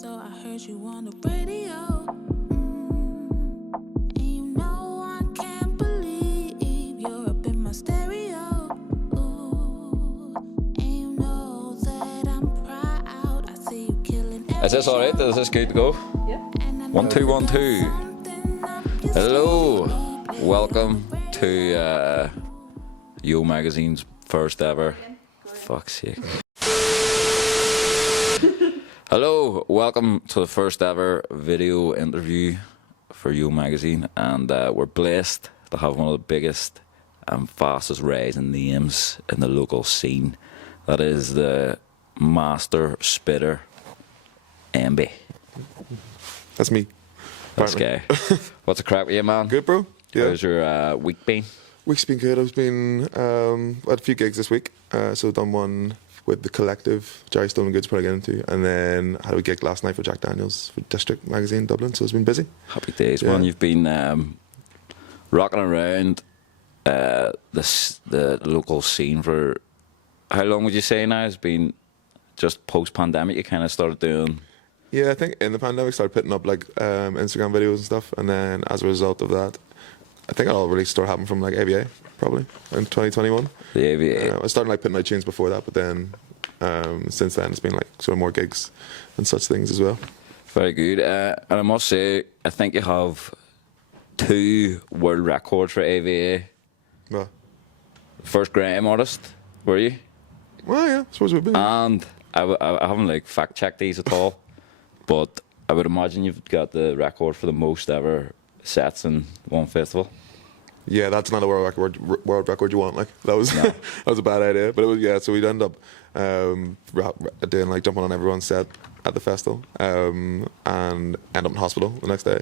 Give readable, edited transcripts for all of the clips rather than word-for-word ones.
So I heard you on the radio. And you know I can't believe you're up in my stereo. Ooh. And you know that I'm proud. I see you killing every Is this alright? Is this good to go? Yeah. 1 2 1 2. Hello, welcome to Yo Magazine's first ever. Fuck's sake. Hello, welcome to the first ever video interview for Yo Magazine, and we're blessed to have one of the biggest and fastest rising names in the local scene. That is the master spitter, EMBY. That's me. This guy. What's the crack with you, man? Good, bro. Yeah. How's your week been? Week's been good. I've been had a few gigs this week. So I've done one with the Collective, Jerry Stolen Goods, probably get into, and then had a gig last night for Jack Daniels for District Magazine, Dublin. So it's been busy. Happy days, Yeah. man. You've been rocking around the local scene for how long would you say now? It's been just post-pandemic you kind of started doing... Yeah, I think in the pandemic started putting up like Instagram videos and stuff, and then as a result of that, I think it all really started happening from like ABA probably in 2021. The AVA. I was starting like putting out tunes before that, but then since then it's been like sort of more gigs and such things as well. Very good. And I must say, I think you have 2 world records for AVA. Well, First Graham artist, were you? well, yeah, I suppose we've been. And I haven't like fact-checked these at all, but I would imagine you've got the record for the most ever sets in one festival. Yeah, that's not a world record you want. Like that was that was a bad idea, but it was, yeah. So we'd end up doing like jumping on everyone's set at the festival, and end up in hospital the next day,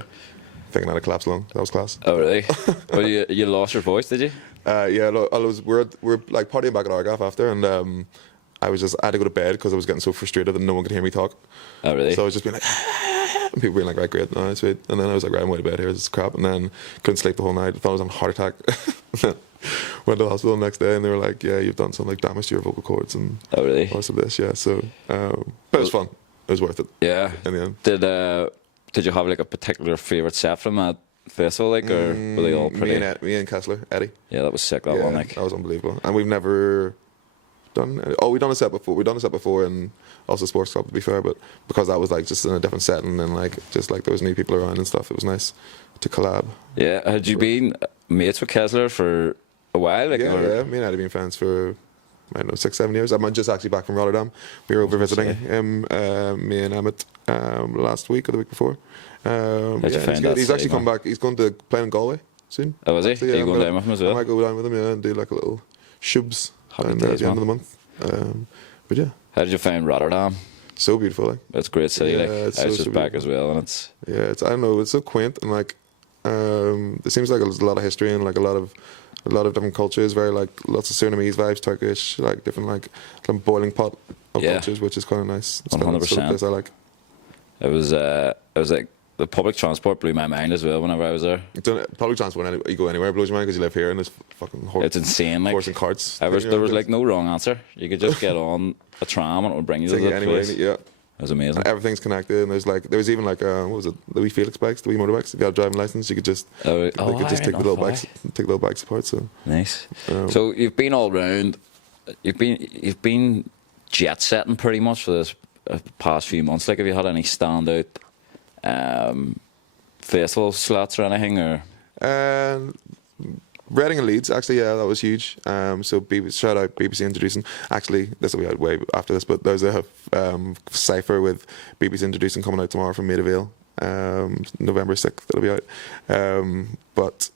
thinking I had a collapsed lung. That was class. Oh really? Well, you lost your voice, did you? Yeah, we're like partying back at Argaf after, and I had to go to bed because I was getting so frustrated that no one could hear me talk. Oh really? So I was just being like, and people being like, right, great, no, sweet. And then I was like, right, I'm going to bed here, this is crap. And then couldn't sleep the whole night. I thought I was on a heart attack. Went to the hospital the next day, and they were like, yeah, you've done some like damage to your vocal cords and Oh really? most of this, yeah. So, but it was fun. It was worth it. Yeah. In the end. Did you have like a particular favourite set from that festival, like, or were they all pretty? Me and Kessler, Eddie. Yeah, that was sick. That one, like. That was unbelievable. And we've never done. We've done a set before. We've done a set before in also Sports Club, to be fair, but because that was like just in a different setting and like just like there was new people around and stuff, it was nice to collab. Yeah, had you been mates with Kessler for a while? Like, Yeah, yeah. Me and Eddie have been friends for, I don't know, 6-7 years. I'm just actually back from Rotterdam. We were over visiting him, me and Emmett, last week or the week before. How'd you find he's that He's actually side, come man? back. He's going to play in Galway soon. Oh, is he? Actually, Are you I'm going gonna- down with him as I well? might go down with him, yeah, and do like a little shubs Happy at days, the end man. of the month. But yeah, How did you find Rotterdam? so beautiful. Like, It's a great city. Yeah, Like, it's I was so just back beautiful. as well, and it's yeah, I don't know, it's so quaint and like there seems like there's a lot of history and like a lot of different cultures. Very like lots of Surinamese vibes, Turkish, like different like some boiling pot of Yeah. cultures, which is kind of nice. It's kind of the sort of 100%. place I like. it was like the public transport blew my mind as well whenever I was there. Public transport, you go anywhere, it blows your mind because you live here and there's fucking It's insane. Like, horse and carts. there was You know, like no wrong answer. You could just get on a tram and it would bring you to take it the anywhere. place. Yeah, It was amazing. and everything's connected. And there was even like what was it? The wee Felix bikes, the wee motorbikes. If you had a driving license, you could just they could just take the little bikes apart. So Nice. So you've been all round. You've been jet setting pretty much for this past few months. Like, have you had any standout festival slots or anything? Or Reading and Leeds, actually, yeah, that was huge. So shout out BBC Introducing. Actually, this will be out way after this, but there's a cipher with BBC Introducing coming out tomorrow from Maida Vale, November 6th. It'll be out. But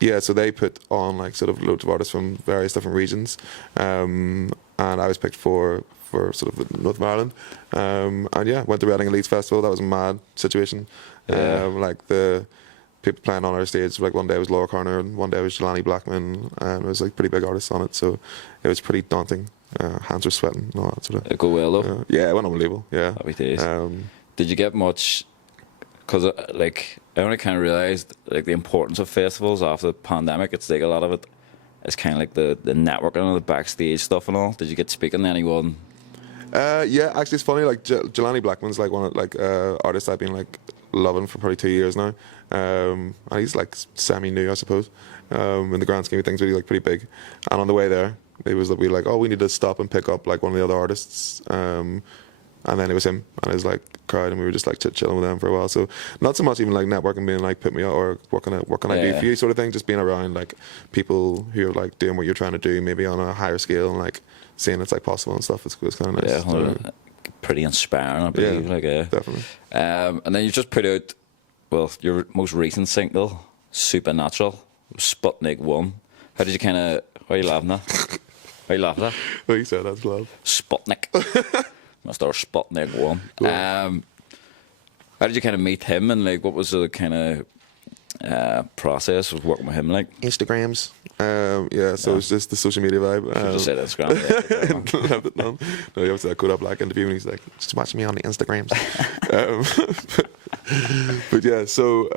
yeah, so they put on like sort of loads of artists from various different regions, and I was picked for sort of the North of Ireland. And yeah, went to Reading and Leeds Festival. That was a mad situation. Yeah. Like the people playing on our stage, like one day was Laura Carner and one day was Jelani Blackman, and it was like pretty big artists on it, so it was pretty daunting. Hands were sweating and all that sort of. it go well though? Yeah, it went unbelievable. Yeah. Happy days. Um, Did you get much? Because like I only kind of realised like the importance of festivals after the pandemic. It's like a lot of it is kind of like the networking and the backstage stuff and all. Did you get speaking to anyone Yeah, actually, it's funny. Like Jelani Blackman's like one of artists I've been like loving for probably 2 years now. And he's like semi-new, I suppose, in the grand scheme of things, but he's like pretty big. And on the way there, we like, oh, we need to stop and pick up like one of the other artists. And then it was him, and I was like cried, and we were just like chilling with them for a while. So not so much even like networking, being like put me out or what can I do for you sort of thing. Just being around like people who are like doing what you're trying to do, maybe on a higher scale, and like seeing it's like possible and stuff. It's kind of nice. Yeah, well, pretty inspiring, I believe. Yeah, like, definitely. And then you just put out, well, your most recent single, Supernatural, Sputnik 1. How did you kind of? Why are you laughing at? Why are you laughing at? What you said, that's love. Sputnik. Must our Sputnik 1. Cool. How did you kind of meet him, and like what was the kind of process of working with him like? Instagrams. Yeah, so it's just the social media vibe. Just said Instagram. Left it down. No, you have to that Kodak Black interview, and he's like, just watch me on the Instagrams. But yeah, so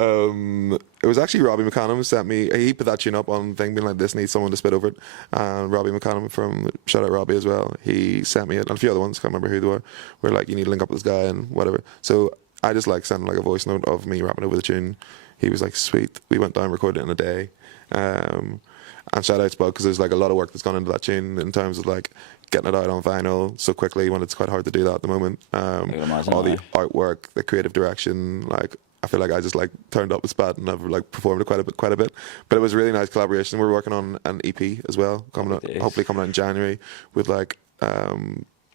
it was actually Robbie McCallum who sent me. He put that tune up on thing, being like, this needs someone to spit over it. And Robbie McCallum from shout out Robbie as well. He sent me it, and a few other ones. Can't remember who they were. Where like, you need to link up with this guy and whatever. So I just like sent him like a voice note of me rapping over the tune. He was like, sweet. We went down and recorded it in a day. And shout out to Boyle, because there's like a lot of work that's gone into that tune in terms of like getting it out on vinyl so quickly when it's quite hard to do that at the moment. All the artwork, the creative direction, like I feel like I just like turned up a spat and I've like performed it quite a bit. But it was a really nice collaboration. We're working on an EP as well, hopefully coming out in January, with like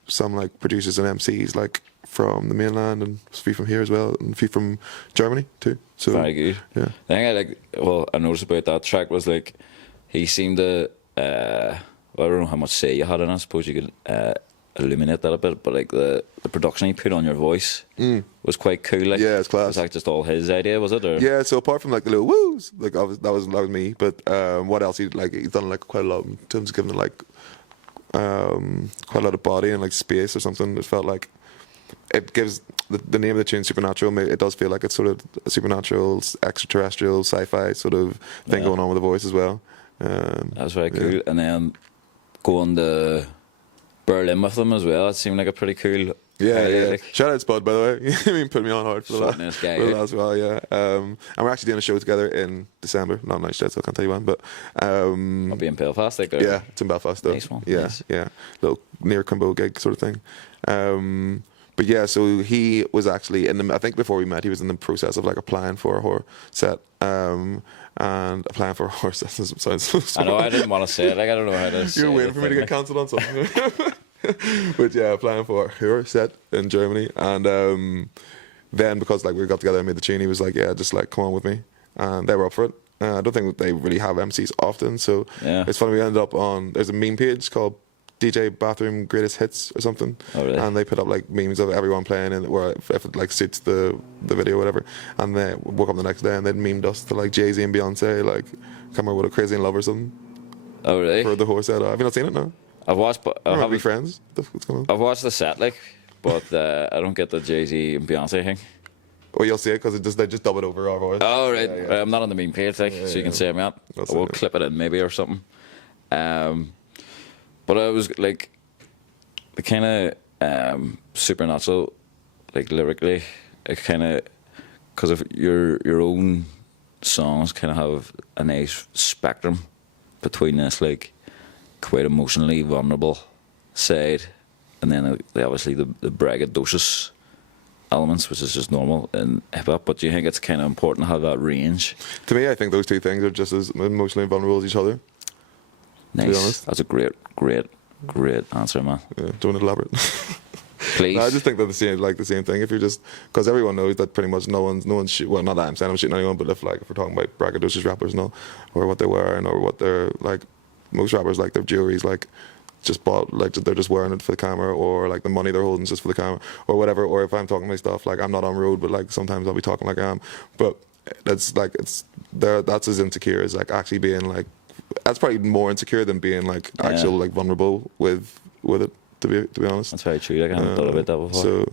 some like producers and MCs like from the mainland, and a few from here as well, and a few from Germany too. So very good. Yeah. The thing I noticed about that track was like he seemed to well, I don't know how much say you had in it. I suppose you could illuminate that a bit, but like the production he put on your voice was quite cool. Like, yeah, it's class. Was that just all his idea, was it? Or? Yeah, so apart from like the little woos, like that was me. But what else? He's done like quite a lot in terms of giving it like quite a lot of body and like space or something. It felt like it gives the name of the tune Supernatural. It does feel like it's sort of a supernatural, extraterrestrial, sci-fi sort of thing going on with the voice as well. That's very cool. And then going to Berlin with them as well. It seemed like a pretty cool. Yeah. Like, shout out Spud, by the way. I mean, put me on hard for the nice guy, as well. Yeah. And we're actually doing a show together in December. Not nice yet, so I can't tell you when. But I'll be in Belfast. Like, yeah, it's in Belfast though. Nice one. Yeah, nice. Yeah. Little near Crimbo gig sort of thing. But yeah, so he was actually I think before we met, he was in the process of like applying for a horror set. And applying for a horror set sounds so I know, I didn't want to say it. Like, I don't know how to say it. You're waiting for me to get cancelled on something. But yeah, applying for a horror set in Germany. And then because like we got together and made the tune, he was like, yeah, just like come on with me. And they were up for it. I don't think they really have MCs often. So it's funny, we ended up on, there's a meme page called DJ Bathroom Greatest Hits or something. Oh, really? And they put up like memes of everyone playing, and where if it like suits the video or whatever. And they woke up the next day and they'd memed us to like Jay-Z and Beyonce, like come over with a Crazy in Love or something. Oh, really? For the horse set. Have you not seen it now? I've watched, but I haven't. Friends. What's going on? I've watched the set, like, but I don't get the Jay-Z and Beyonce thing. Well, you'll see it because they just dub it over our voice. Oh, right. Yeah. I'm not on the meme page, like, so you can say me out. I will clip it in maybe or something. But I was like, the kind of supernatural, like lyrically, it kind of, because of your own songs kind of have a nice spectrum between this like quite emotionally vulnerable side, and then obviously the braggadocious elements, which is just normal in hip hop. But do you think it's kind of important to have that range? To me, I think those two things are just as emotionally vulnerable as each other. Nice. To be honest. That's a great answer, man. Yeah, don't want to elaborate. Please. No, I just think they're the same thing. If you're just, because everyone knows that pretty much no one's well, not that I'm saying I'm shooting anyone, but if we're talking about braggadocious rappers and all, or what they're wearing, or what they're like, most rappers like their jewelry's like just bought, like they're just wearing it for the camera, or like the money they're holding is just for the camera, or whatever. Or if I'm talking my stuff, like I'm not on road, but like sometimes I'll be talking like I am. But that's like that's as insecure as like actually being like, that's probably more insecure than being like actual like vulnerable with it. To be honest, that's very true. Like, I haven't thought about that before. So,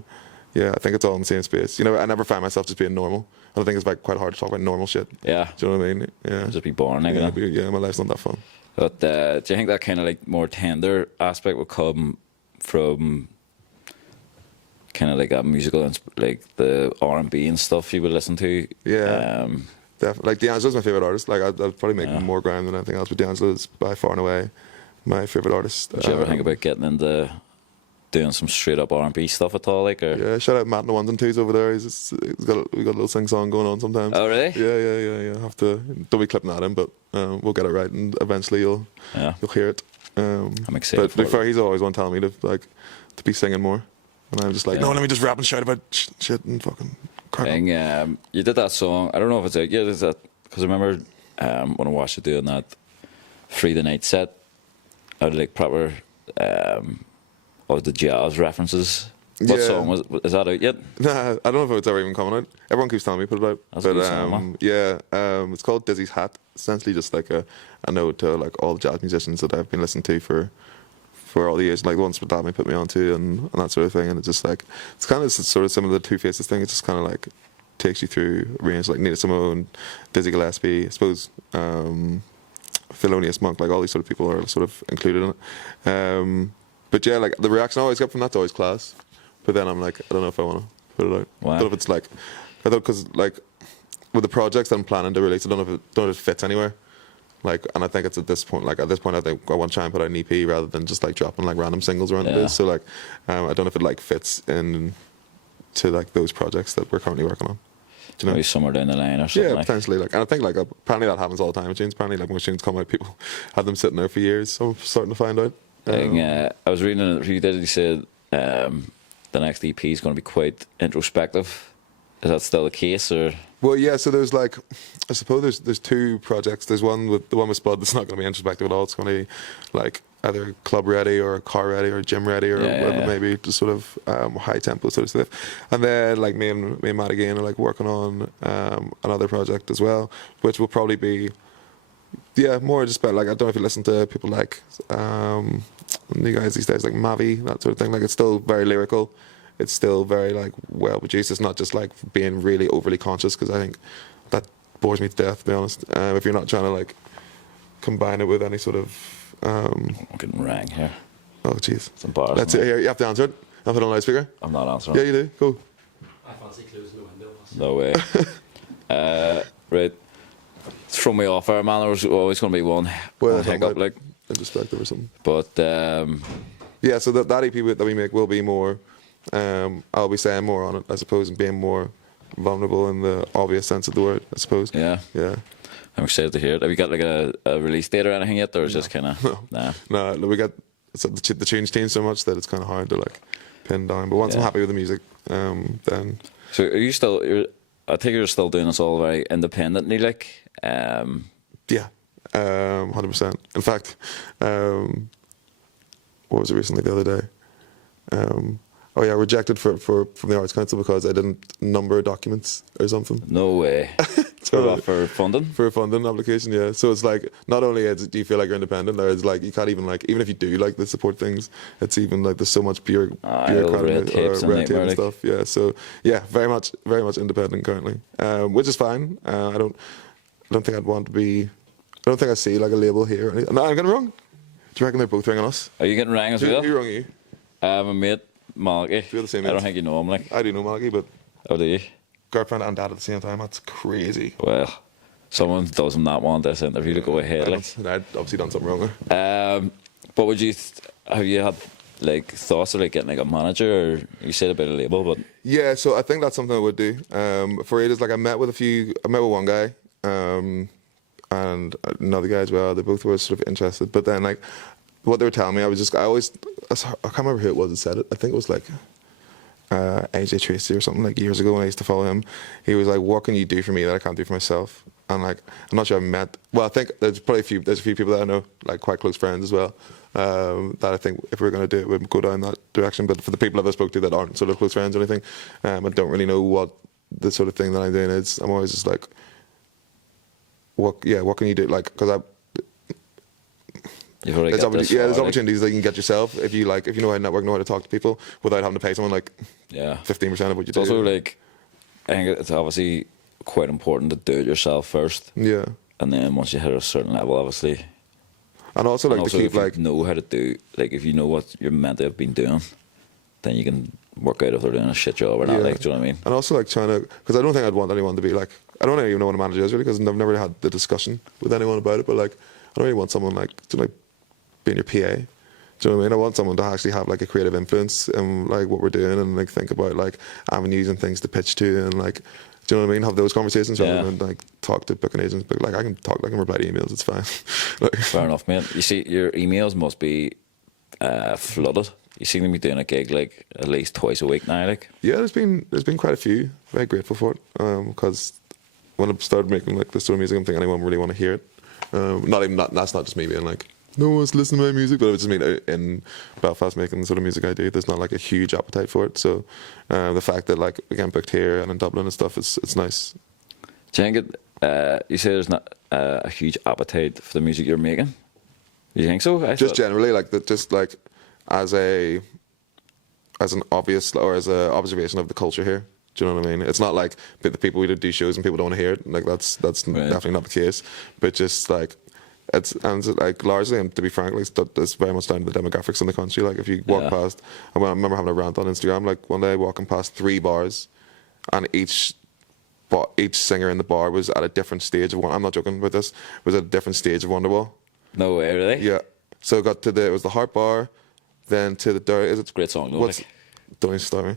yeah, I think it's all in the same space. You know, I never find myself just being normal. I think it's like quite hard to talk about normal shit. Yeah. Do you know what I mean? Yeah. Just be boring, like, yeah, my life's not that fun. But do you think that kind of like more tender aspect would come from kind of like a musical, like the R&B and stuff you would listen to. Yeah. Definitely. Like D'Angelo's my favorite artist. Like I'd probably make more grime than anything else, but D'Angelo's by far and away my favorite artist. Did you ever think about getting into doing some straight up R&B stuff at all? Like, or? Yeah, shout out Matt in the ones and twos over there. We got a little sing song going on sometimes. Oh really? Yeah. Have to don't be clipping that in, but we'll get it right, and eventually you'll hear it. I'm excited. But to be fair, he's always one telling me to be singing more, and I'm just like, no, let me just rap and shout about shit and fucking crap. You did that song. I don't know if it's out yet. Is that because I remember when I watched you doing that Free the Night set, I had like proper of the jazz references. What song is that out yet? Nah, I don't know if it's ever even coming out. Everyone keeps telling me put it out. That's a good song, it's called Dizzy's Hat. Essentially just like a nod to like all the jazz musicians that I've been listening to for all the years, like the ones my dad put me onto and that sort of thing. And it's just like it's kind of sort of some of the Two Faces thing. It just kind of like takes you through a range like Nina Simone, Dizzy Gillespie, I suppose Thelonious Monk, like all these sort of people are sort of included in it. But yeah, like the reaction I always get from that's always class. But then I'm like, I don't know if I want to put it out. Wow. I don't know if it's like, I thought because like with the projects that I'm planning to release, I don't know if it fits anywhere. Like, and I think it's at this point I think I want to try and put out an EP rather than just like dropping like random singles around the place. So like, I don't know if it like fits in to like those projects that we're currently working on. Do you know? Maybe somewhere down the line or something. Yeah, potentially. Like, and I think like apparently that happens all the time with tunes. Apparently, like when tunes come out, people have them sitting there for years. So I'm starting to find out. I was reading an interview that he said the next EP is going to be quite introspective. Is that still the case, or? Well, yeah. So there's like, I suppose there's two projects. There's one with Spud that's not going to be introspective at all. It's going to be like either club ready or car ready or gym ready or whatever, maybe just sort of high tempo sort of stuff. And then like me and Matt again are like working on another project as well, which will probably be more just about like, I don't know if you listen to people like new guys these days like Mavi, that sort of thing. Like it's still very lyrical. It's still very like well produced. It's not just like being really overly conscious, because I think that bores me to death, to be honest. If you're not trying to like combine it with any sort of I'm getting rang here. Oh jeez, It's embarrassing. That's it. Here, you have to answer it. I'll put it on loudspeaker. I'm not answering. Yeah, you do. Cool. I fancy closing the window. No way. Right. Throw me off there, man. There's always going to be one hiccup, like introspective or something. But yeah, so that EP that we make will be more. I'll be saying more on it, I suppose, and being more vulnerable in the obvious sense of the word, I suppose. Yeah. I'm excited to hear it. Have you got like a release date or anything yet, or is just kind of no? We got the tunes changed so much that it's kind of hard to like pin down. But once I'm happy with the music, then. So are you still? I think you're still doing this all very independently, like. Yeah, 100%. In fact, what was it recently the other day? Rejected from the Arts Council because I didn't number documents or something. No way. For funding? For a funding application, yeah. So it's like, not only do you feel like you're independent, it's like you can't even like, even if you do like the support things, it's even like there's so much red tape and stuff. Yeah. So yeah, very much independent currently, which is fine. I don't think I'd want to be. I don't think I see like a label here. No, I'm getting wrong. Do you reckon they're both ringing us? Are you getting rang as well? Who rang you? My mate. Malky. You're the same I don't age. think you know him, like. I do know Malky, but. Oh, do you? Girlfriend and dad at the same time. That's crazy. Well, someone doesn't not want this interview to go ahead, like. I'd obviously done something wrong there. But would you? Have you had like thoughts of like getting like a manager, or you said about a label, but. Yeah, so I think that's something I would do. For it is like I met with one guy, and another guy as well. They both were sort of interested, but then like. What they were telling me, I can't remember who it was that said it. I think it was like AJ Tracy or something, like years ago when I used to follow him. He was like, what can you do for me that I can't do for myself? And like, I'm not sure I've met, well, I think there's a few people that I know, like quite close friends as well, that I think if we were going to do it, would go down that direction. But for the people that I spoke to that aren't sort of close friends or anything, I don't really know what the sort of thing that I'm doing is. I'm always just like, what can you do? Like, because there's opportunities that you can get yourself if you know how to network, know how to talk to people without having to pay someone like 15% of what you do. Also, like, I think it's obviously quite important to do it yourself first. Yeah. And then once you hit a certain level, obviously. And also, like, to keep if you know how to do, like, if you know what you're meant to have been doing, then you can work out if they're doing a shit job or not. Yeah. Like, do you know what I mean? And also like trying to, because I don't think I'd want anyone to be like, I don't even know what a manager is really, because I've never had the discussion with anyone about it. But like, I don't really want someone like to like be in your PA. Do you know what I mean? I want someone to actually have like a creative influence in like what we're doing, and like think about like avenues and things to pitch to, and like, do you know what I mean? Have those conversations rather than like talk to booking agents. But like I can reply to emails. It's fine. Like, Fair enough, mate. You see, your emails must be flooded. You seem to be doing a gig like at least twice a week now. Like, yeah, there's been quite a few. Very grateful for it, because when I started making like this sort of music, I'm thinking anyone really want to hear it. That's not just me being like, no one wants to listen to my music, but it just mean in Belfast making the sort of music I do, there's not like a huge appetite for it. So the fact that like we get booked here and in Dublin and stuff, it's nice. do you think you say there's not a huge appetite for the music you're making? Do you think so? Just generally, like that, just like as an obvious or as a observation of the culture here. Do you know what I mean? It's not like the people we do shows and people don't want to hear it. Like that's Right. definitely not the case. But just like it's like largely, and to be frank, like it's very much down to the demographics in the country. Like if you walk past, I remember having a rant on Instagram. Like one day walking past 3 bars, and each singer in the bar was at a different stage of one. I'm not joking about this. Was at a different stage of Wonderwall. No way, really? Yeah. So it got to it was the Heart Bar, then to the Dirty. Is it Great song, though. what's Like, don't even start me.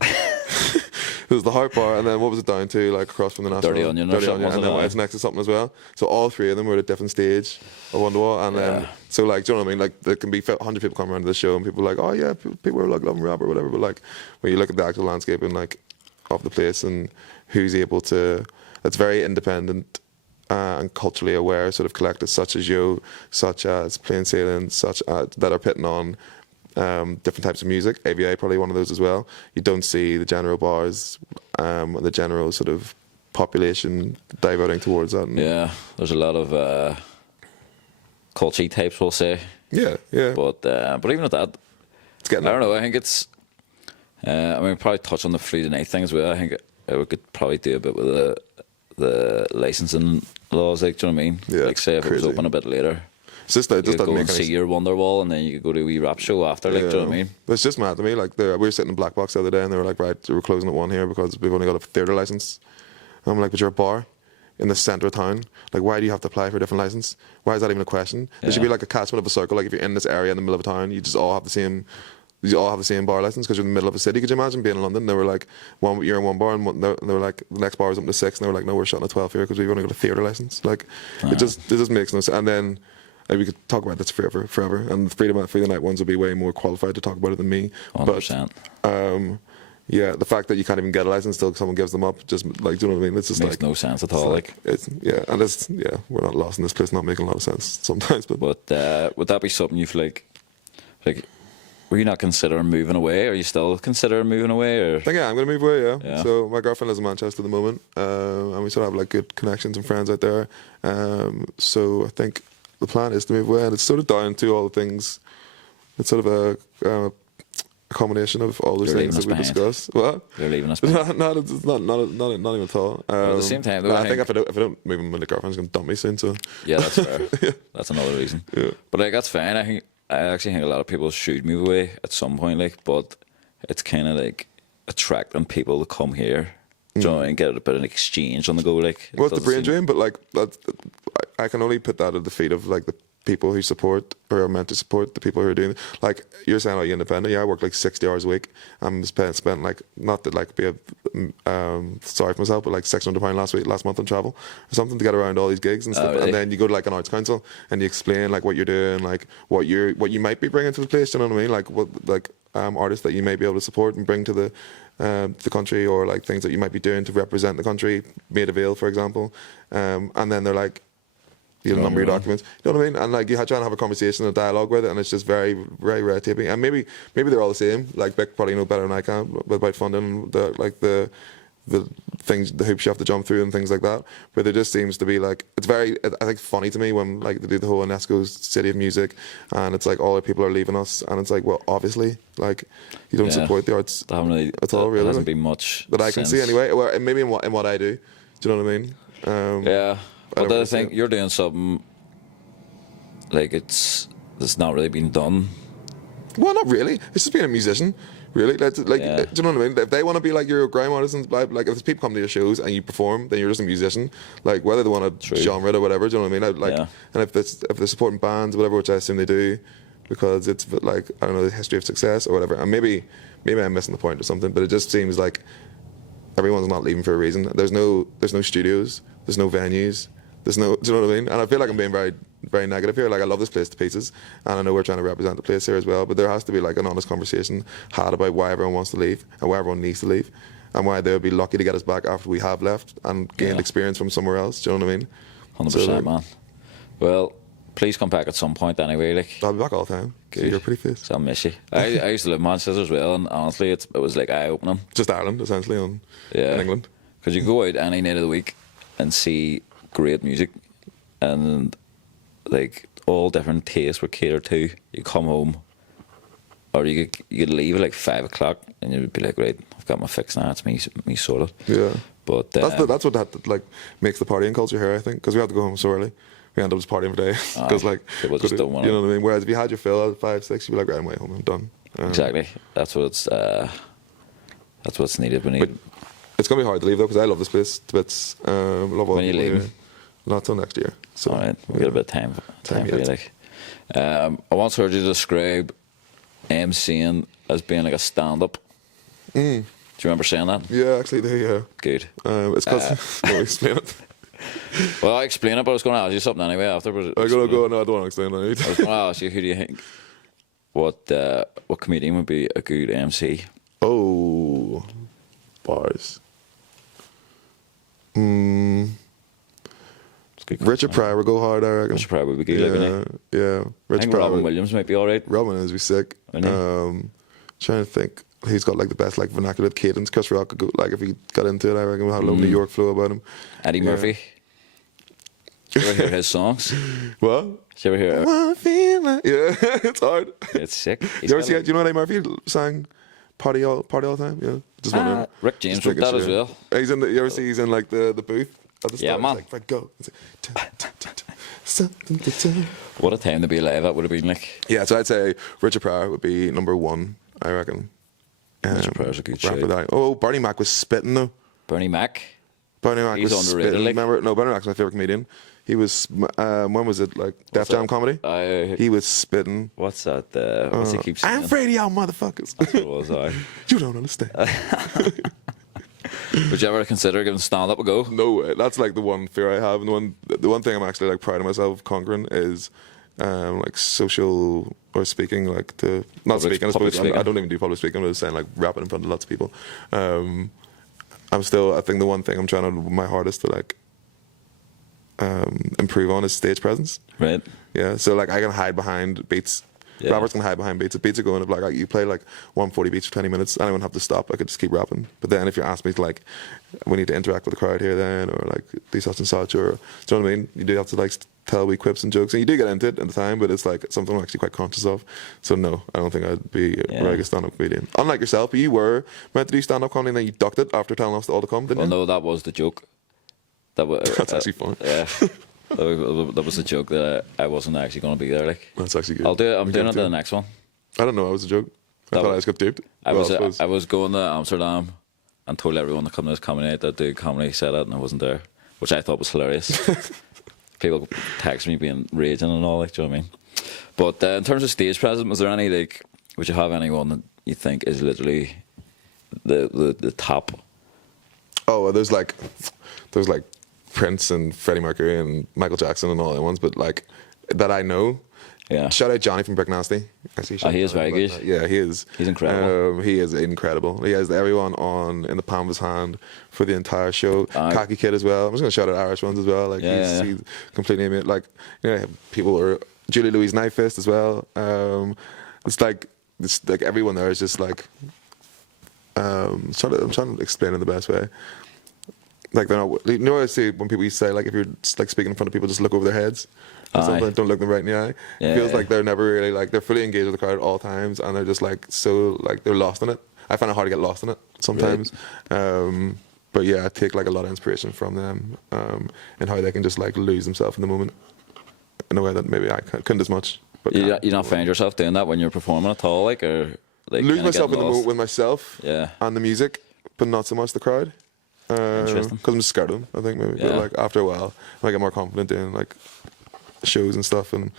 It was the Heart Bar, and then what was it down to? Like across from the National Dirty Onion or something, and then wasn't it? it's next to something as well. So all 3 of them were at a different stage of Wonderwall, and then so like, do you know what I mean? Like there can be 100 people come around to the show, and people are like, oh yeah, people are like loving rap or whatever. But like when you look at the actual landscape and like of the place and who's able to, it's very independent. And culturally aware sort of collectives such as Yo, such as Plain Sailing, such as that are putting on different types of music. AVA probably one of those as well. You don't see the general bars, the general sort of population diverting towards that. And yeah, there's a lot of culty types, we'll say. yeah. But even at that, It's getting I don't know. I think it's. I mean, probably touch on the Friday night thing as well. I think we could probably do a bit with the licensing laws. Like, do you know what I mean? Yeah, Like, say if it was crazy. open a bit later, It's just that it you just could doesn't go make and any see your Wonderwall, and then you could go to a wee rap show after. Like, do you know what I mean? It's just mad to me. Like we were sitting in Black Box the other day, and they were like, "Right, we're closing at 1 here because we've only got a theatre license." And I'm like, "But you're a bar in the centre of town. Like, why do you have to apply for a different license? Why is that even a question? There should be like a catchment of a circle. Like if you're in this area in the middle of a town, you just all have the same." You all have the same bar license because you're in the middle of a city. Could you imagine being in London? They were like, you're in one bar, and they were like, the next bar is up to 6, and they were like, no, we're shutting at 12 here because we've only got a theatre license. Like, it just makes no sense. And then we could talk about this forever. And the Friday night ones would be way more qualified to talk about it than me. 100%. But yeah, the fact that you can't even get a license till someone gives them up, just like, do you know what I mean? It's just Makes like no sense at all. Like, we're not lost in this place, not making a lot of sense sometimes. But would that be something you feel like? Were you not considering moving away? Are you still considering moving away? Or I think I'm going to move away, Yeah. So my girlfriend lives in Manchester at the moment, and we sort of have like good connections and friends out there. So I think the plan is to move away, and it's sort of down to all the things. It's sort of a combination of all those You're things that leaving we us discussed. What? you're leaving us? behind? Not even at all. But at the same time, though, I think if I don't move in, my girlfriend's going to dump me soon. So Yeah, that's fair. That's another reason. Yeah. But like, that's fine. I actually think a lot of people should move away at some point. Like, but it's kind of like attracting people to come here, join, get a bit of an exchange on the go. Like, well, it's the brain drain, but like I can only put that at the feet of like the people who support or are meant to support the people who are doing it. Like you're saying, like independent. Yeah, I work like 60 hours a week. I'm spent like, not to like be sorry for myself, but like £600 last month on travel or something to get around all these gigs and stuff. Really? And then you go to like an arts council and you explain like what you're doing, like what you might be bringing to the place. You know what I mean? Like what artists that you may be able to support and bring to the country, or like things that you might be doing to represent the country, Maida Vale, for example. And then they're like, you'll number your documents. You know what I mean? And like you try and have a conversation and a dialogue with it, and it's just very, very red taping. And maybe they're all the same. Like Vic probably know better than I can about funding the things, the hoops you have to jump through and things like that. But there just seems to be like, it's very, I think, funny to me when like they do the whole UNESCO City of Music, and it's like all the people are leaving us, and it's like, well, obviously, like you don't support the arts That haven't really, at all, there really. hasn't been much that I can see anyway. Or maybe in what I do. Do you know what I mean? Yeah, but don't I really think see it. you're doing something like it's not really been done. Well, not really. It's just being a musician. Really? Like, Yeah. do you know what I mean? If they want to be like your grime artisans, like if there's people come to your shows and you perform, then you're just a musician. Like whether they want to genre it or whatever, do you know what I mean? Like, Yeah. and if they're supporting bands, whatever, which I assume they do, because it's like I don't know the history of success or whatever. And maybe I'm missing the point or something, but it just seems like everyone's not leaving for a reason. There's no studios, there's no venues, there's no. Do you know what I mean? And I feel like I'm being very very negative here. Like I love this place to pieces, and I know we're trying to represent the place here as well. But there has to be like an honest conversation had about why everyone wants to leave and why everyone needs to leave, and why they would be lucky to get us back after we have left and gained experience from somewhere else. Do you know what I mean? 100%, man. Well, please come back at some point anyway. Like I'll be back all the time. Good. You're a pretty face. So I'll miss you. I used to live in Manchester as well, and honestly, it was like eye opening. Just Ireland, essentially, in England. Because you go out any night of the week and see great music, and like all different tastes were catered to. You come home, or you could leave at like 5 o'clock, and you'd be like, right, I've got my fix now. It's me sorted. Yeah. But that's what like makes the partying culture here, I think, because we have to go home so early. We end up just partying for days because like people just don't want you know what I mean. Whereas if you had your fill at 5, 6, you'd be like, right, I'm way home, I'm done. Exactly. That's what's needed. We need. It's gonna be hard to leave though because I love this place to bits. Love all When are you the people leaving? here. Not till next year. So All right, we got a bit of time for you. yet. Like, I once heard you describe MCing as being like a stand-up. Do you remember saying that? Yeah, actually, yeah. Good. It's because I'll explain it. Well, I'll explain it, but I was going to ask you something anyway after. But I'm gonna go. No, I don't want to explain I was that. going to ask you, who do you think? What comedian would be a good MC? Oh, bars. Richard Pryor would go hard, I reckon. Richard Pryor would be good. Yeah, yeah. I Richard think Pryor. Robin Williams might be all right. Robin is be sick. Isn't Trying to think. He's got like the best like vernacular cadence. Chris Rock could go like if he got into it. I reckon we'll have a little New York flow about him. Eddie Murphy. Did you ever hear his songs? What? Did you ever hear? Wanna feel like- Yeah, it's hard. It's sick. You ever see it? Do you know Eddie Murphy sang "Party All the Time"? Yeah, just wondering. Rick James Just wrote thinking that as shit. well. He's in. You ever see he's in like the booth at the start? Yeah, It's man. like, right, go. It's like, something to do. What a time to be alive that would have been like. Yeah, so I'd say Richard Pryor would be number one. I reckon. Richard Pryor's a good rapper shout. that- Oh, Bernie Mac was spitting though. Bernie Mac. Bernie Mac He's was underrated, spitting. like. Remember? No, Bernie Mac's my favorite comedian. He was. When was it? Like Def Jam that? comedy. He was spitting. What's that? What's he keep saying? I'm afraid of y'all motherfuckers. That's what it was, aye. You don't understand. Would you ever consider giving stand up a go? No way. That's like the one fear I have, and the one thing I'm actually like proud of myself conquering is like social or speaking, like to not Public- speaking. I public suppose speaking. I don't even do public speaking. I'm just saying like rapping in front of lots of people. I think the one thing I'm trying to my hardest to like improve on is stage presence. Right. Yeah, so like I can hide behind beats. Yeah. Rappers can hide behind beats. If beats are going, if like you play like 140 beats for 20 minutes, I don't even have to stop. I could just keep rapping. But then if you ask me to like, we need to interact with the crowd here then, or like do such and such, or do you know what I mean? You do have to like tell wee quips and jokes, and you do get into it at the time, but it's like something I'm actually quite conscious of. So no, I don't think I'd be a very good stand-up comedian. Unlike yourself, you were meant to do stand-up comedy, and then you ducked it after telling us all to come, didn't Well, you? no, that was the joke. That's actually fun. Yeah. That was the joke that I wasn't actually going to be there. Like, That's actually good. I'll do it. I'm We doing can it to do the next one. I don't know. It was a joke. I That thought I was- just got duped. I Well, was suppose. I was going to Amsterdam and told everyone to come to this comedy night that the comedy set it, and I wasn't there, which I thought was hilarious. People text me being raging and all, like, do you know what I mean? But in terms of stage presence, was there any like? Would you have anyone that you think is literally the top? Oh, well, there's like Prince and Freddie Mercury and Michael Jackson and all the ones, but like that I know. Yeah. Shout out Johnny from Brick Nasty. Actually, shout he out is very Johnny good. Brick Nasty. Yeah, he is. He's incredible. He is incredible. He has everyone in the palm of his hand for the entire show. Khaki Kid as well. I'm just gonna shout out Irish ones as well. Like he's completely like people are Julie Louise Knifefist as well. It's like everyone there is just like I'm trying to explain it in the best way. Like they're not. You know, I see when people say like if you're like speaking in front of people, just look over their heads. Or something, don't look them right in the eye. Yeah, It feels like they're never really like they're fully engaged with the crowd at all times, and they're just like so like they're lost in it. I find it hard to get lost in it sometimes. Right. But yeah, I take like a lot of inspiration from them and how they can just like lose themselves in the moment in a way that maybe I couldn't as much. But You not find yourself doing that when you're performing at all, like, or like lose kinda myself in getting the lost? moment with myself Yeah. and the music, but not so much the crowd. Interesting. Because I'm scared of them, I think maybe. Yeah. But like after a while, I get more confident doing like shows and stuff, and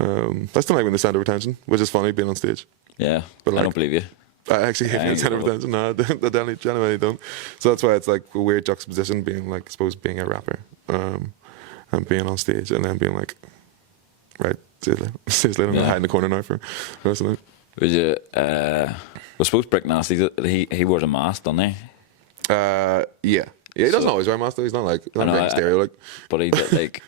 I still like being the centre of attention, which is funny being on stage. Yeah. But I like- don't believe you. I actually hate I being the centre of know. attention. No, I genuinely don't. So that's why it's like a weird juxtaposition being like, I suppose, being a rapper and being on stage, and then being like, right, seriously, I'm gonna Yeah. hide in the corner now for the rest of the night. Would you? I suppose Brick Nasty. He wears a mask, doesn't he? Yeah, he doesn't So- always wear a mask though. He's not like I know, very stereo like. But he did, like.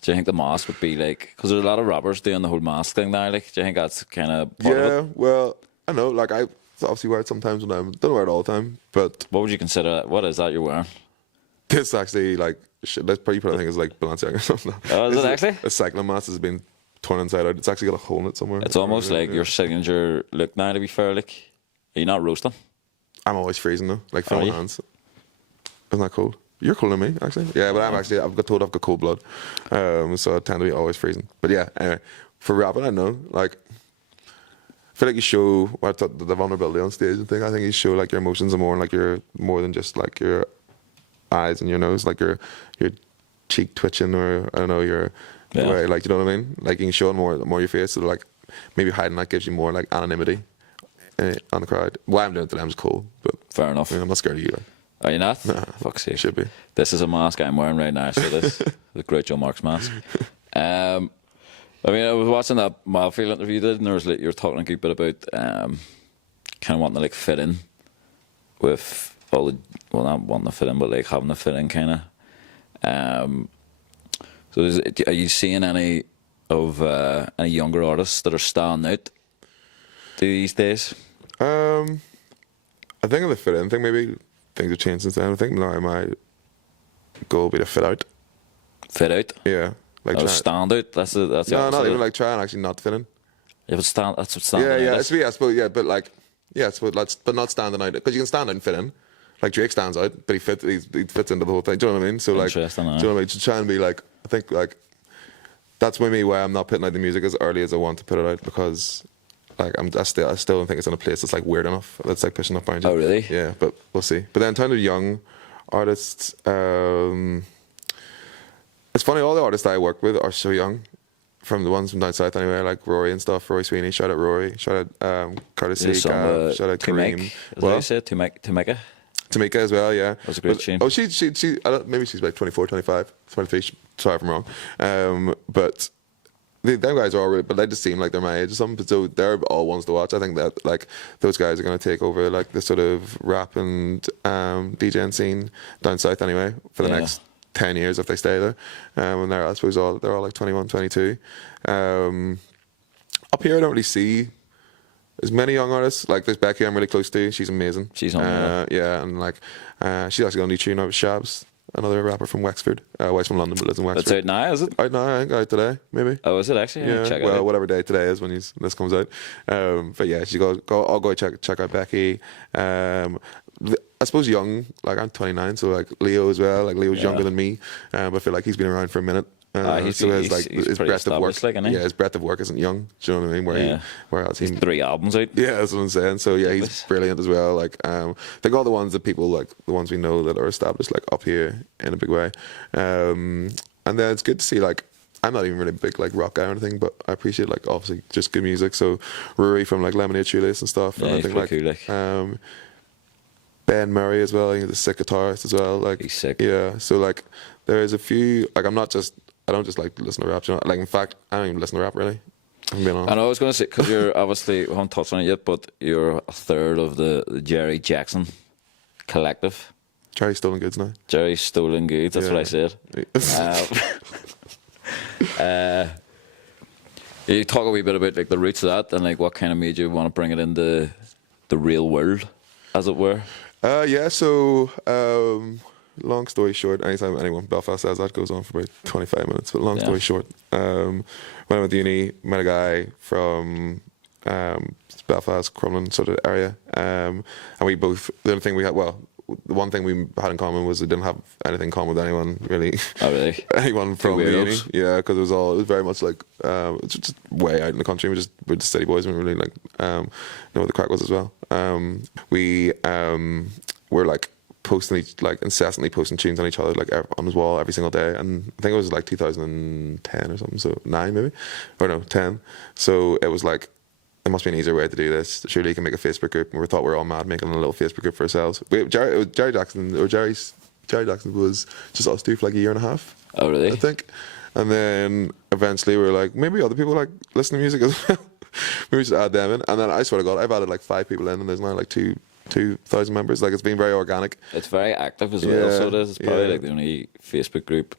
Do you think the mask would be like? Because there's a lot of rappers doing the whole mask thing now. Like, do you think that's kind of part of Yeah, it? well, I know. Like I obviously wear it sometimes when don't wear it all the time, but What would you consider? What is that you're wearing? this actually like that's probably think is like Balenciaga or something. Oh, is it actually? A cycling mask has been torn inside out. It's actually got a hole in it somewhere. It's almost like Yeah. your signature look now. To be fair, like, are you not roasting? I'm always freezing though, like Are filming you? hands. Isn't that cold? You're colder than me, actually. Yeah, but I've got told I've got cold blood, so I tend to be always freezing. But yeah, anyway, for rapping, I know, like, I feel like you show what the vulnerability on stage and thing. I think you show like your emotions are more than just like your eyes and your nose, like your cheek twitching, or I don't know, your Yeah. way, like, you know what I mean? Like you can show more your face, so like maybe hiding that gives you more like anonymity on the crowd. Why I'm doing it today, I'm just cool, but Fair enough. I'm not scared of you. Like. Are you not? Nah, Fuck's sake. should be. This is a mask I'm wearing right now, so this the Great Joe Marks mask. I mean, I was watching that Mouthfeel interview you did, and there was like, you were talking a good bit about kind of wanting to like fit in with all the, well, not wanting to fit in, but like having to fit in kind of. So are you seeing any of any younger artists that are standing out these days? I think of the fit in thing, maybe things have changed since then. I think now my goal would be to fit out. Fit out? Yeah. Like Oh, try, stand out? That's the no, opposite not of even it. like try and actually not fit in. Yeah, but stand, that's what standing Yeah, out yeah, is. I suppose, yeah, but like, yeah, I suppose, but not standing out, because you can stand out and fit in. Like Drake stands out, but he fits into the whole thing. Do you know what I mean? So like, Interesting, do you know what I mean? To try and be like, I think like, that's maybe why I'm not putting out the music as early as I want to put it out, because like I still don't think it's in a place that's like weird enough. That's like pushing up boundaries. Oh, really? Yeah, but we'll see. But then in terms of young artists, it's funny, all the artists that I work with are so young. From the ones from down south anyway, like Rory and stuff, Rory Sweeney, shout out Rory, shout out Courtesy, There's some, Gav, shout out Kareem. Is that how you say it? Tameka? Tamika as well, yeah. That was a great But- tune. Oh, she I don't, maybe she's like 24, 25, 23, sorry if I'm wrong. But them guys are all really, but they just seem like they're my age or something, so they're all ones to watch. I think that like those guys are going to take over like the sort of rap and DJing scene down south anyway for the Yeah. next 10 years if they stay there. And they're, I suppose, they're all like 21, 22. Up here I don't really see as many young artists. Like there's Becky I'm really close to, she's amazing. She's on there. Yeah, and like she's actually got a new tune out with Shabs, another rapper from Wexford. Well, he's from London but lives in Wexford. That's out now, is it? Out now, I think, out today, maybe. Oh, is it actually? Yeah, Check it well, out. whatever day today is when this comes out. But yeah, I'll go check out Becky. I suppose young, like I'm 29, so like Leo as well. Like Leo's Yeah. younger than me, but I feel like he's been around for a minute. He's so his pretty breadth of work, established, like, isn't he? yeah, his breadth of work isn't young. Do you know what I mean? Yeah. Whereas he, 3 albums out. yeah, that's what I'm saying. So yeah, he's Nice. brilliant as well. Like, I think all the ones that people like, the ones we know that are established, like up here in a big way. And then it's good to see like, I'm not even really big like rock guy or anything, but I appreciate like obviously just good music. So Rory from like Lemonade Shoelace and stuff. Yeah, and I he's think pretty cool, like. Ben Murray as well. He's a sick guitarist as well. Like He's sick. Yeah. So like, there's a few. Like I don't just like to listen to rap. You know? Like in fact, I don't even listen to rap really. I'm being honest. And I was going to say, because you're obviously, we haven't touched on it yet, but you're a third of the Jerry Jackson collective. Charlie Stolen Goods now. Jerry Stolen Goods, that's Yeah. what I said. You talk a wee bit about like the roots of that and like what kind of made you want to bring it into the real world, as it were. Yeah, so long story short, anytime anyone from Belfast says that goes on for about 25 minutes, but long Yeah. story short, when I went to uni, met a guy from Belfast, Crumlin sort of area, and we both, the only thing we had, well, the one thing we had in common was we didn't have anything in common with anyone really. Oh, really? Anyone from the uni. weirdos. Yeah, because it was very much like it's just way out in the country. We're just city boys. We didn't really like know what the crack was as well. We were like posting like incessantly posting tunes on each other like on his wall every single day, and I think it was like 2010 or something, so 9 maybe, or no 10. So it was like, there must be an easier way to do this. Surely you can make a Facebook group, and we thought we were all mad making a little Facebook group for ourselves. Jerry Jackson was just us two for like a year and a half. Oh, really? I think. And then eventually we were like, maybe other people like listen to music as well. Maybe we should add them in. And then I swear to God, I've added like 5 people in, and there's now like 2,000 members. Like, it's been very organic. It's very active as well, so it is. It's probably yeah. like the only Facebook group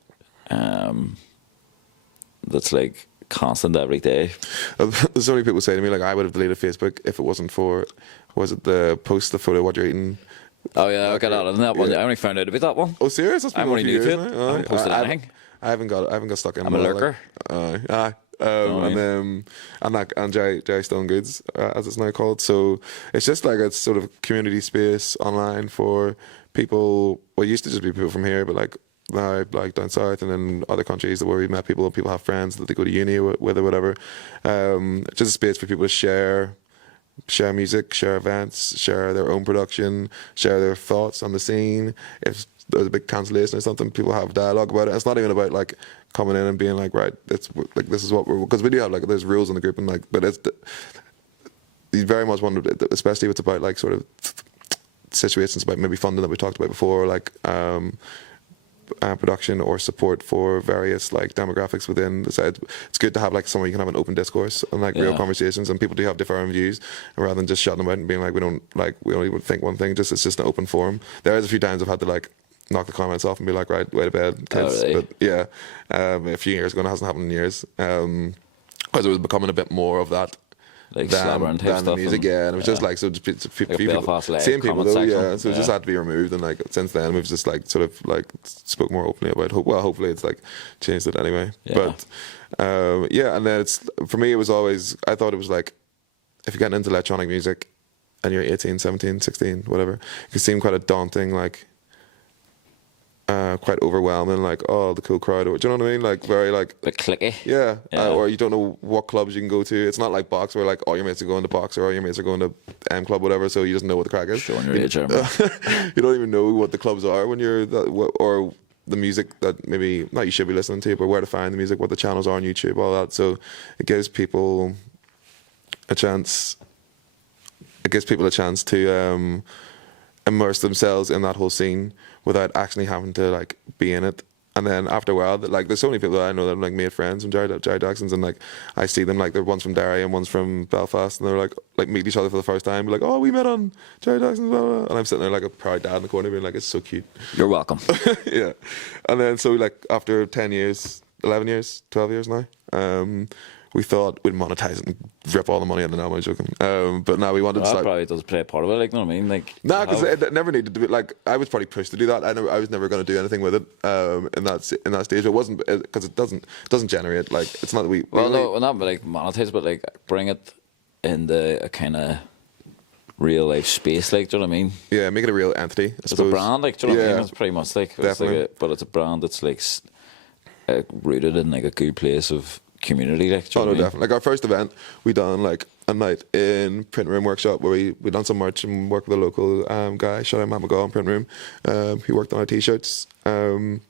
that's like constant every day. There's so many people say to me, like, I would have deleted Facebook if it wasn't for, was it the post, the photo of what you're eating? Oh yeah, I got out on that one. Yeah. I only found out about that one. Oh, serious? That's been I'm a only few new to years it. now. I haven't posted anything. I haven't got stuck in. I'm a lurker. And Jerry Stone Goods, as it's now called. So it's just like a sort of community space online for people. Well, it used to just be people from here, but like now, like down south and in other countries where we met people. People have friends that they go to uni with or whatever. Just a space for people to share music, share events, share their own production, share their thoughts on the scene. If there's a big cancellation or something, people have dialogue about it. It's not even about like coming in and being like, right, it's like, this is what we're, because we do have like, there's rules in the group, and like, but it's you very much want to, especially if it's about like sort of situations about maybe funding that we talked about before, or like production or support for various like demographics within the side. It's good to have like somewhere you can have an open discourse and like real conversations, and people do have different views, and rather than just shutting them out and being like, we don't even think one thing, just it's just an open forum. There is a few times I've had to like knock the comments off and be like, right, way to bed, kids. Oh, really? But yeah, a few years ago, and it hasn't happened in years, because it was becoming a bit more of that Like slobbering type than the stuff. music, and it was just like, so just few people, Belfast Live same people comment though, section. yeah. So it just had to be removed, and like since then we've just like sort of like spoke more openly about. Well, hopefully it's like changed it anyway. Yeah. But yeah, and then it's, for me, it was always, I thought it was like, if you're getting into electronic music and you're 18, 17, 16, whatever, it can seem quite a daunting, like quite overwhelming, like, oh, the cool crowd, or do you know what I mean? Like very like Bit clicky. yeah, Yeah. or you don't know what clubs you can go to. It's not like box where like all your mates are going to box, or all your mates are going to M Club, whatever. So you just know what the crack is. Showing your age, Jeremy. You don't even know what the clubs are when you're or the music that maybe not you should be listening to, but where to find the music, what the channels are on YouTube, all that. So it gives people a chance. It gives people a chance to immerse themselves in that whole scene without actually having to like be in it. And then after a while, like, there's so many people that I know that have like made friends from Jerry Jackson's, and like I see them, like, they're one's from Derry and one's from Belfast, and they're like meet each other for the first time, be like, oh, we met on Jerry Jackson's, blah, blah. And I'm sitting there like a proud dad in the corner being like, it's so cute. You're welcome. Yeah. And then so like after 10 years, 11 years, 12 years now, we thought we'd monetize it and rip all the money out of the now. I'm joking. But now we wanted Well, to that start. probably does play a part of it, like, you know what I mean? Like, No, because it never needed to be, like, I was probably pushed to do that. I was never going to do anything with it in that stage. It wasn't, because it doesn't generate, like, it's not that we. well, really, no, not like monetize, but like bring it into a kind of real life space, like, do you know what I mean? Yeah, make it a real entity. It's a brand, like, do you know what I mean? It's pretty much like, Definitely. but it's a brand that's like rooted in like a good place of community, like, do you Oh know no, what I mean? definitely. Like our first event, we done like a night in Print Room Workshop where we done some merch and worked with a local guy. Shout out Matt McCallum, Print Room. He worked on our t-shirts, and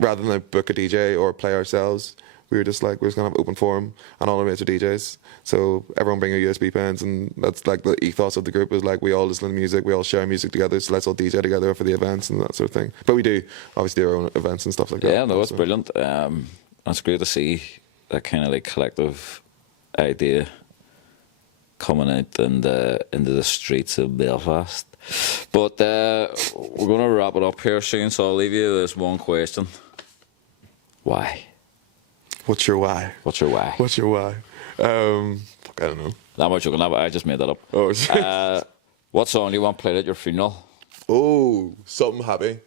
rather than like book a DJ or play ourselves, we were just like, we're just gonna have open forum, and all our mates are DJs. So everyone bring your USB pens, and that's like the ethos of the group is like, we all listen to music, we all share music together, so let's all DJ together for the events and that sort of thing. But we do obviously do our own events and stuff like that. Yeah, no, it's So- brilliant. It's great to see that kind of like collective idea coming out into the streets of Belfast. But we're going to wrap it up here soon, so I'll leave you this one question. Why? What's your why? What's your why? What's your why? Fuck, I don't know. That much you can have, I just made that up. Oh, What song do you want played at your funeral? oh, something happy,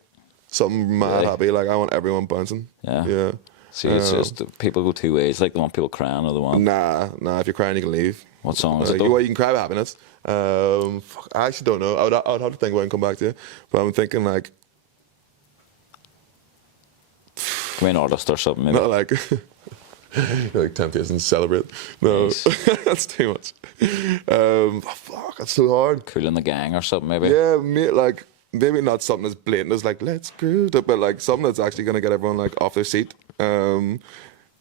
something mad Really? happy. Like I want everyone bouncing. Yeah. Yeah. See, it's just people go two ways. Like, they want people crying or they want... Nah. If you're crying, you can leave. What song is it, though? Well, you can cry with happiness. Fuck, I actually don't know. I would have to think about it and come back to you. But I'm thinking like, Main artist or something, maybe. not like, like Temptations Celebrate. No, Nice. that's too much. Fuck, that's so hard. Cool in the Gang or something, maybe. Yeah, like maybe not something as blatant as like let's groove, but like something that's actually gonna get everyone like off their seat.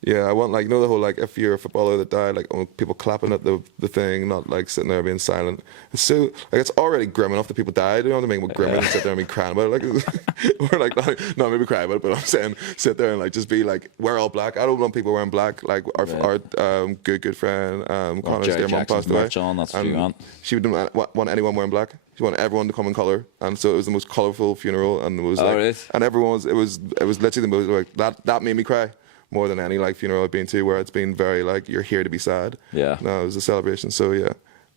Yeah, I want like, you know, the whole like if you're a footballer that died, like people clapping at the thing, not like sitting there being silent. It's so like it's already grim enough that people died. You know what I mean? With grim and sit there and be crying about it, like or like not maybe cry about it, but I'm saying sit there and like just be like we're all black. I don't want people wearing black. Like our good friend Connor's Jerry dear mum Jackson's passed away. merch on, that's what and you want. She didn't want anyone wearing black. She wanted everyone to come in colour, and so it was the most colourful funeral, and it was like, right. and everyone was it was literally the most like that made me cry more than any like funeral I've been to where it's been very like you're here to be sad. Yeah. No, it was a celebration. So yeah,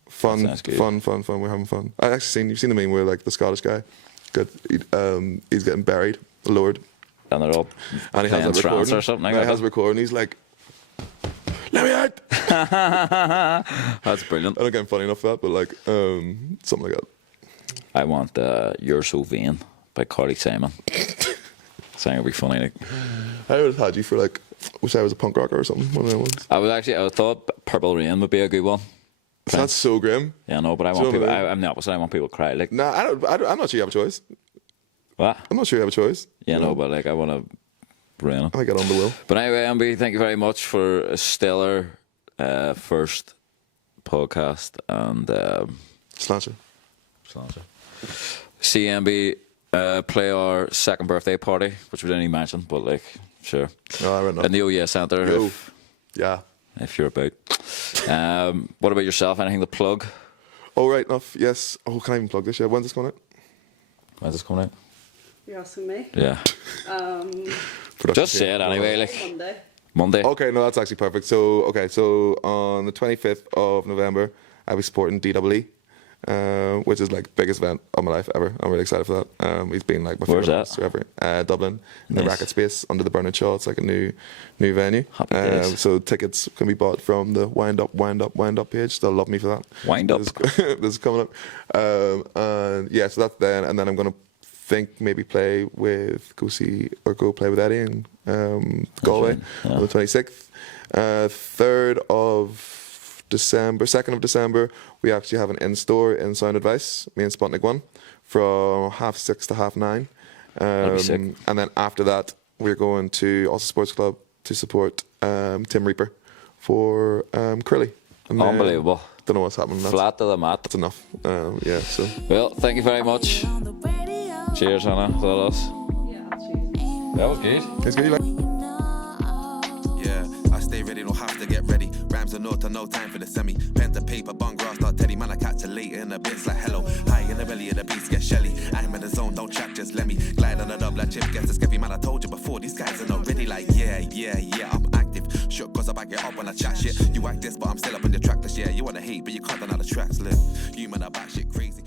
fun. We're having fun. You've seen the meme where like the Scottish guy he's getting buried, lowered, And they're all and he has playing that trance recording. or something like And he that. has a recording. He's like, "Let me out." That's brilliant. I don't get funny enough for that, but like something like that. I want You're So Vain by Carly Simon. Saying it'll be funny. Like. I would have had you for like, wish I was a punk rocker or something. One of them ones. I thought Purple Rain would be a good one. That's so grim. Yeah, no, but I Do you want know people. what I mean? I'm the opposite. I want people to cry. Like Nah, I'm not sure you have a choice. what? I'm not sure you have a choice. Yeah, no, but like I want to rain it. I get on the wheel. But anyway, EMBY, thank you very much for a stellar first podcast and Slasher. see EMBY play our second birthday party, which we didn't even mention, but like sure. No, I read In the OES Centre. Yo. Yeah. If you're about. What about yourself? Anything to plug? Oh, right enough. Yes. Oh, can I even plug this? Yeah. When's this coming out? When's this coming out? You're asking me? Yeah. Production Just say team. it anyway. Like Monday. Monday. Okay, no, that's actually perfect. So on the 25th of November, I'll be supporting DWE, which is like biggest event of my life ever. I'm really excited for that. He's been like my Where's favorite that? artist ever. Dublin, in the Nice. Racket Space under the Bernard Shaw. It's like a new venue. Happy days. So tickets can be bought from the Wind Up page. They'll love me for that. Wind Up. This is coming up. And yeah, so that's then, and then I'm gonna maybe go play with Eddie in Galway right, yeah. on the 26th. 3rd of December, 2nd of December, we actually have an in-store in Sound Advice, me and Sputnik 1, from 6:30 to 9:30. That'd be sick. And then after that, we're going to Ulster Sports Club to support Tim Reaper for Curly. And then- Unbelievable. Don't know what's happening. Flat to the mat. That's enough. Yeah, so. Well, thank you very much. On the radio. Cheers, Hannah. Is that us? Yeah, cheese. That was good. It's good, you like- Yeah, I stay ready, don't have to get ready. Rhymes are note, no time for the semi. Pen to paper, bung grass, not teddy. Man, I catch a late in the bits like hello. High in the belly of the beast, get shelly. I'm in the zone, don't chat, just let me glide on the dub like chip, gets a skeppy. Man, I told you before, these guys are not ready. Like, yeah, I'm active. Shook cause I back it up when I chat shit. You act this, but I'm still up in the track this year. You wanna hate, but you can't deny the tracks, live. You man, I back shit crazy.